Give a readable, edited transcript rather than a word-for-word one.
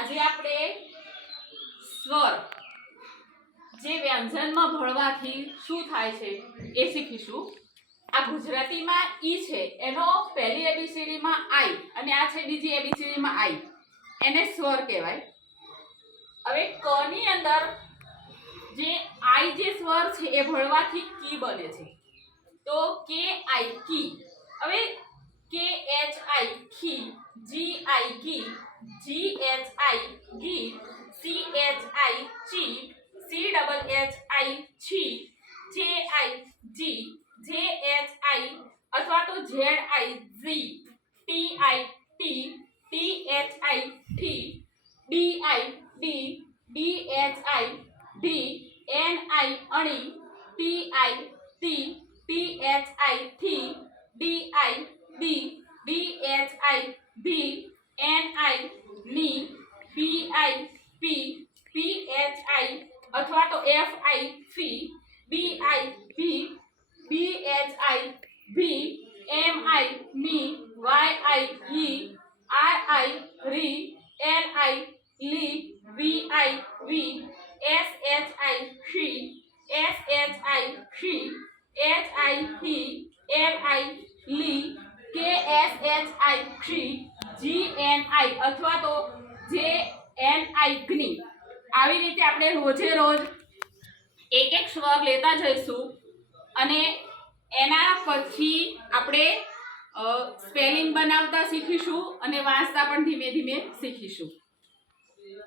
આજે આપણે સ્વર જે વ્યંજનમાં ભળવાથી શું થાય છે એ શીખીશું। આ ગુજરાતીમાં ઈ છે એનો પહેલી એબીસીડી માં આઈ અને આ છે બીજી એબીસીડી માં આઈ, એને સ્વર કહેવાય। હવે ક ની અંદર જે આઈ જે સ્વર છે એ ભળવાથી કી બને છે, તો કે આઈ કી। હવે કે એચ આઈ ખી, જી આઈ ગી, જી એચ આઈ ગી, સી એચ આઈ ચી, સી ડબલ એચ આઈ છી, જે આઈ જી, જે એચ આઈ અથવા તો ઝેડ આઈ ઝી, ટી આઈ ટી, ટી એચ આઈ ઠી, ડી આઈ ડી, ડી એચ આઈ ઢી, એન આઈ અણી, ટી આઈ તી, ટી એચ આઈ થી, ડી આઈ ડી, ડી એચ આઈ ભી, એન આઈ ની, પી આઈ પી, પી એચ આઈ અથવા તો એફ આઈ ફી, બી આઈ ભી, બી એચ આઈ ભી, એમ આઈ મી, why I E, R I રી, એલ આઈ લી, વી આઈ વી, એસ એચ આઈ શી, એસ એચ આઈ શી, એચ આઈ હી, એલ આઈ લી, કે એસ એચ આઈ ક્ષી, જી એન આઈ અથવા તો જે એન આઈ ગ્ની। આવી રીતે આપણે રોજે રોજ એક એક સ્વર લેતા જઈશું અને એના પછી આપણે સ્પેલિંગ બનાવતા શીખીશું અને વાંચતા પણ ધીમે ધીમે શીખીશું।